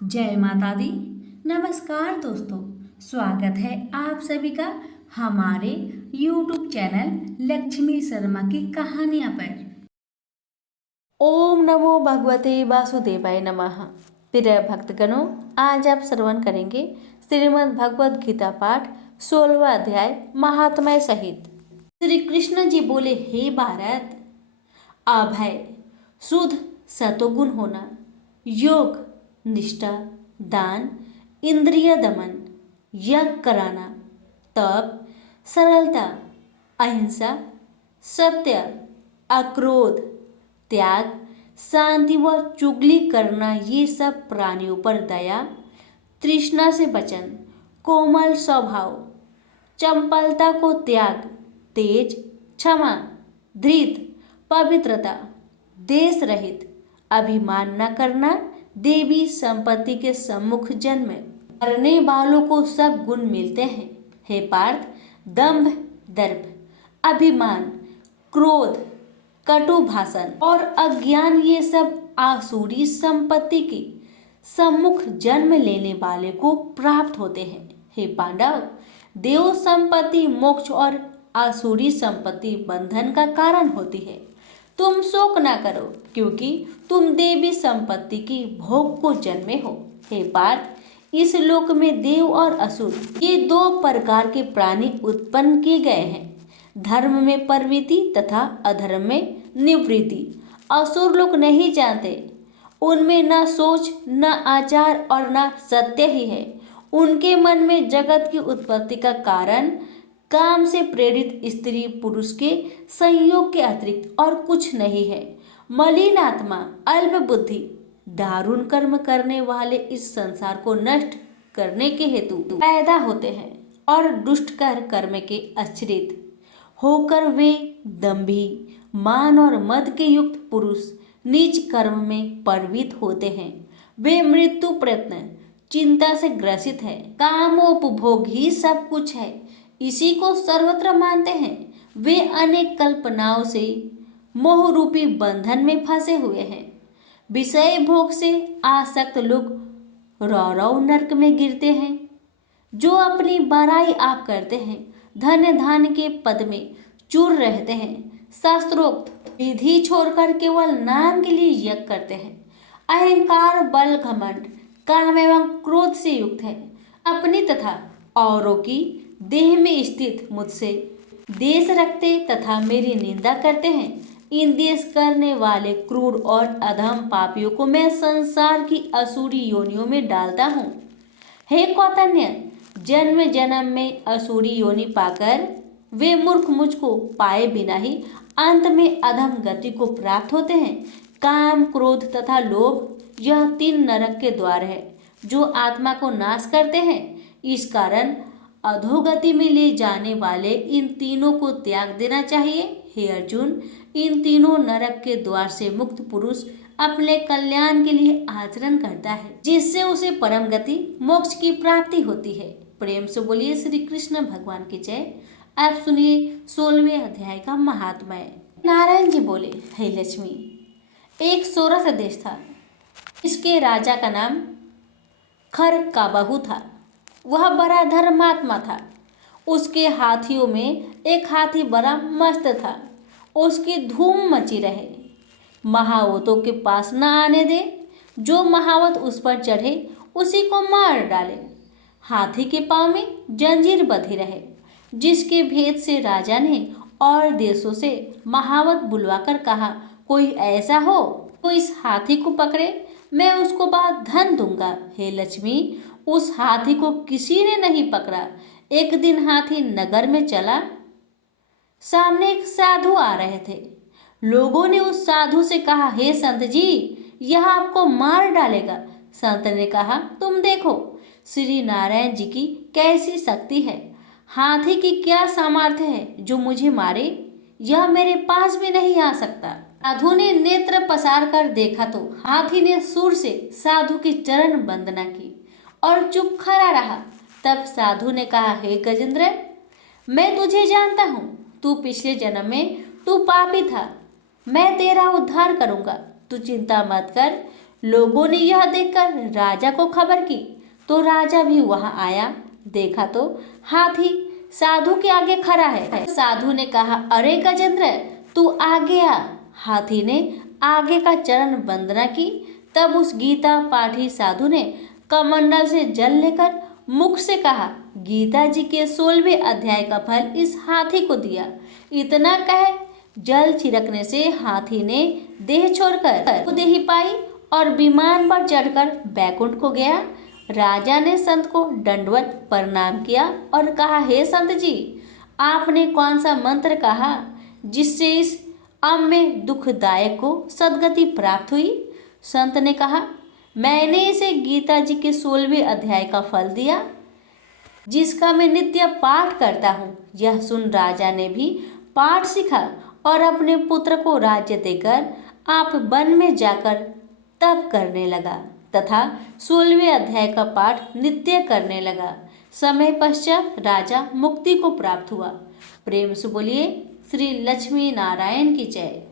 जय माता दी। नमस्कार दोस्तों, स्वागत है आप सभी का हमारे YouTube चैनल लक्ष्मी शर्मा की कहानियां पर। ओम नमो भगवते वासुदेवाय नमः। प्रिय भक्तगणों, आज आप श्रवण करेंगे श्रीमद् भगवद गीता पाठ 16वां अध्याय महात्म्य सहित। श्री कृष्ण जी बोले, हे भारत, अभय, शुद्ध सतोगुण होना, योग, निष्ठा, दान, इंद्रिय दमन, यज्ञ कराना, तप, सरलता, अहिंसा, सत्य, अक्रोध, त्याग, शांति व चुगली करना, ये सब प्राणियों पर दया, तृष्णा से बचन, कोमल स्वभाव, चंपलता को त्याग, तेज, क्षमा, धृत, पवित्रता, देश रहित, अभिमान न करना, देवी संपत्ति के सम्मुख जन्म करने वालों को सब गुण मिलते हैं। हे पार्थ, दंभ, दर्प, अभिमान, क्रोध, कटु भाषण और अज्ञान, ये सब आसुरी संपत्ति के सम्मुख जन्म लेने वाले को प्राप्त होते हैं। हे पांडव, देव संपत्ति मोक्ष और आसुरी संपत्ति बंधन का कारण होती है। तुम शोक ना करो, क्योंकि तुम देवी संपत्ति की भोग को जन्मे हो। हे पार्थ, इस लोक में देव और असुर, ये दो प्रकार के प्राणी उत्पन्न किए गए हैं। धर्म में प्रवृत्ति तथा अधर्म में निवृत्ति। असुर लोग नहीं जानते, उनमें न सोच, न आचार और न सत्य ही है। उनके मन में जगत की उत्पत्ति का कारण काम से प्रेरित स्त्री पुरुष के संयोग के अतिरिक्त और कुछ नहीं है। मलिन आत्मा, अल्प बुद्धि, दारुण कर्म करने वाले इस संसार को नष्ट करने के हेतु पैदा होते हैं और दुष्ट कर्म के आश्रित होकर वे दंभी, मान और मद के युक्त पुरुष नीच कर्म में प्रवृत्त होते हैं। वे मृत्यु प्रयत्न चिंता से ग्रसित है। कामोपभोग ही सब कुछ है, इसी को सर्वत्र मानते हैं। वे अनेक कल्पनाओं से मोह रूपी बंधन में फंसे हुए हैं। विषय भोग से आसक्त लोग रौरव नरक में गिरते हैं। जो अपनी बड़ाई आप करते हैं, धन्य धान के पद में चूर रहते हैं। शास्त्रोक्त विधि छोड़कर केवल नाम के लिए यज्ञ करते हैं। अहंकार, बल, घमंड, काम एवं क्रोध से युक्त है। अपनी तथा औरों की देह में स्थित मुझसे देश रखते तथा मेरी निंदा करते हैं। इन देश करने वाले क्रूर और अधम पापियों को मैं संसार की असुरी योनियों में डालता हूँ। हे कौतन्य, जन्म जन्म में असुरी योनि पाकर वे मूर्ख मुझको पाए बिना ही अंत में अधम गति को प्राप्त होते हैं। काम, क्रोध तथा लोभ, यह तीन नरक के द्वार है जो आत्मा को नाश करते हैं। इस कारण अधोगति में ले जाने वाले इन तीनों को त्याग देना चाहिए। हे अर्जुन, इन तीनों नरक के द्वार से मुक्त पुरुष अपने कल्याण के लिए आचरण करता है, जिससे उसे परम गति मोक्ष की प्राप्ति होती है। प्रेम से बोलिए श्री कृष्ण भगवान की जय। आप सुनिए 16वें अध्याय का महात्म्य। नारायण जी बोले, हे लक्ष्मी, एक सोरठ देश था। इसके राजा का नाम खर का बहू था। वह बड़ा धर्मात्मा था। उसके हाथियों में एक हाथी बड़ा मस्त था। उसकी धूम मची रहे, महावतों के पास न आने दे। जो महावत उस पर चढ़े उसी को मार डाले। हाथी के पांव में जंजीर बंधी रहे, जिसके भेद से राजा ने और देशों से महावत बुलवाकर कहा, कोई ऐसा हो तो इस हाथी को पकड़े, मैं उसको बहुत धन दूंगा। हे लक्ष्मी, उस हाथी को किसी ने नहीं पकड़ा। एक दिन हाथी नगर में चला। सामने एक साधु आ रहे थे। लोगों ने उस साधु से कहा, हे संत जी, यह आपको मार डालेगा। संत ने कहा, तुम देखो श्री नारायण जी की कैसी शक्ति है। हाथी की क्या सामर्थ्य है जो मुझे मारे? यह मेरे पास भी नहीं आ सकता। साधु ने नेत्र पसार कर देखा तो हाथी ने सुर से साधु की चरण वंदना की और चुप खड़ा रहा। तब साधु ने कहा, हे गजेंद्र, मैं तुझे जानता हूँ। तू पिछले जन्म में तू पापी था। मैं तेरा उद्धार करूँगा, तू चिंता मत कर। लोगों ने यह देखकर राजा को खबर की तो राजा भी वहां आया। देखा तो हाथी साधु के आगे खड़ा है। साधु ने कहा, अरे गजेंद्र, तू आगे आ। हाथी ने आगे का चरण वंदना की। तब उस गीता पाठी साधु ने कमंडल से जल लेकर मुख से कहा, गीता जी के 16वें अध्याय का फल इस हाथी को दिया। इतना कह जल छिड़कने से हाथी ने देह छोड़कर देही पाई और विमान पर चढ़कर बैकुंठ को गया। राजा ने संत को दंडवत प्रणाम किया और कहा, हे संत जी, आपने कौन सा मंत्र कहा जिससे इस अम्य दुखदायक को सदगति प्राप्त हुई? संत ने कहा, मैंने इसे गीता जी के 16वें अध्याय का फल दिया जिसका मैं नित्य पाठ करता हूँ। यह सुन राजा ने भी पाठ सीखा और अपने पुत्र को राज्य देकर आप वन में जाकर तप करने लगा तथा 16वें अध्याय का पाठ नित्य करने लगा। समय पश्चात राजा मुक्ति को प्राप्त हुआ। प्रेम से बोलिए श्री लक्ष्मी नारायण की जय।